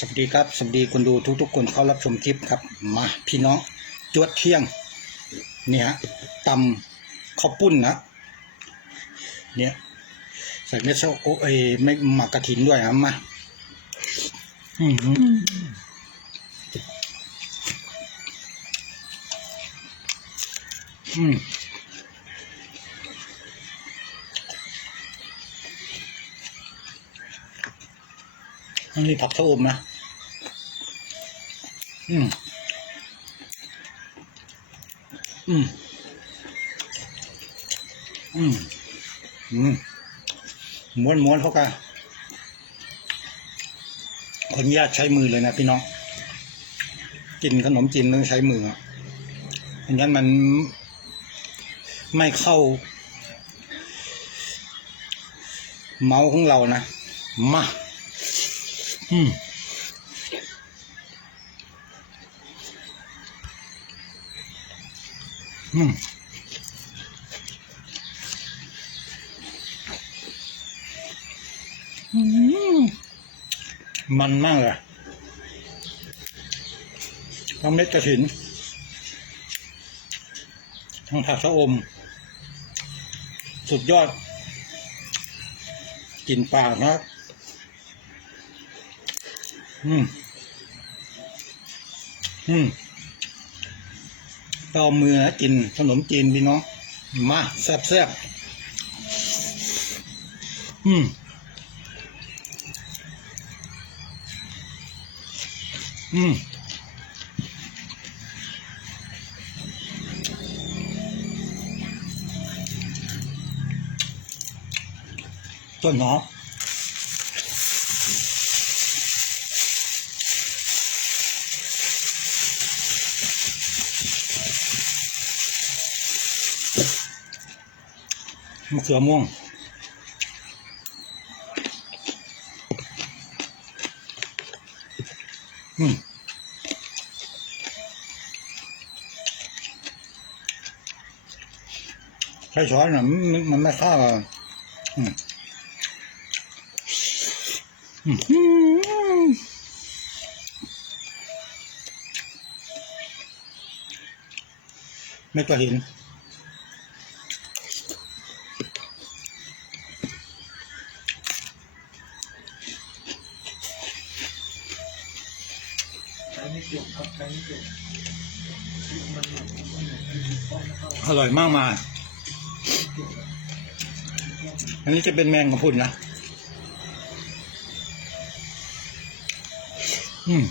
สวัสดีครับ สวัสดีคนดูทุกๆ คนเข้ารับชมคลิปครับ มาพี่น้องจวดเที่ยง เนี่ยตำข้าวปุ้นนะ เนี่ยใส่เม็ดโซโอเอไม่หมักกระถินด้วยนะมาอืม อันนี้ผักชะอมนะ อืม อืม อืม อืมม้วนม้วนๆเขากันขออนุญาตใช้มือเลยนะพี่น้อง กินขนมจีนต้องใช้มืออะไม่งั้นมันไม่เข้า เมาส์ของเรานะ มา อืมอืมอืมมันมากเลยทั้งเม็ดกระถิน ทั้งผักชะอม สุดยอด กินปากนะ อืม อืมต่อมือนะกินขนมจีนพี่น้อง มาแซ่บแซ่บอืม อืมต้นหอม มะเขือม่วงอืมใช้ช้อนน่ะมันมันไม่เข้าอะอืมอืมอืม ไม่ก็เห็นอร่อยมากมายอันนี้จะเป็นแมงกะพรุนนะ อืม